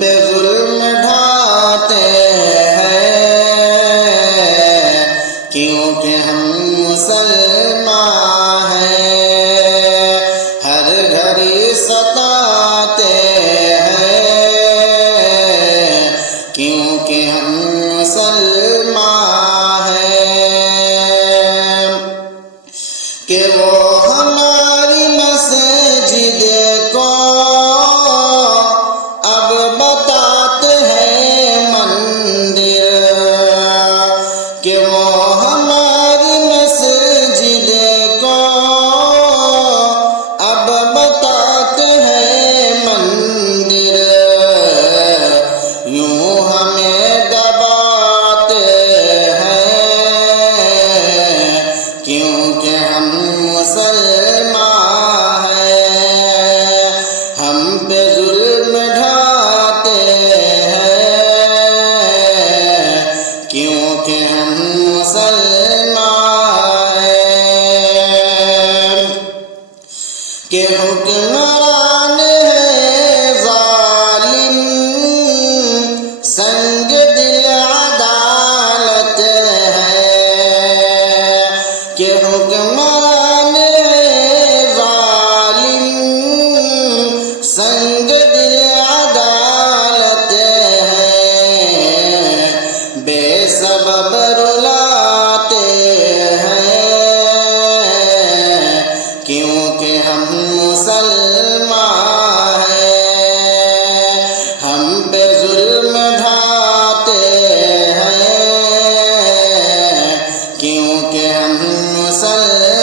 پہ ظلم ڈھاتے ہیں کیونکہ ہم مسلمان ہیں، ہر گھڑی ستاتے ہیں کیونکہ ہم مسلمان ہیں، کہ وہ ہماری مسجد کو اب بتاتے ہیں مندر، کہ وہ ہماری مسجد کو اب بتاتے ہیں مندر، یوں ہمیں دباتے ہیں کیونکہ ہم مسلمان ہیں، ہم پہ ظلم ڈھاتے ہیں کیونکہ ہم مسلمان ہیں، کہ حکمران ہے ظالم سنگ دل عدالت ہے، کہ حکمران ہے ظالم سنگ دل عدالت ہے، بے سبب رلاتے ہیں کیونکہ ہم مسلمان ہیں، ہم پہ ظلم ڈھاتے ہیں کیونکہ ہم مسلمان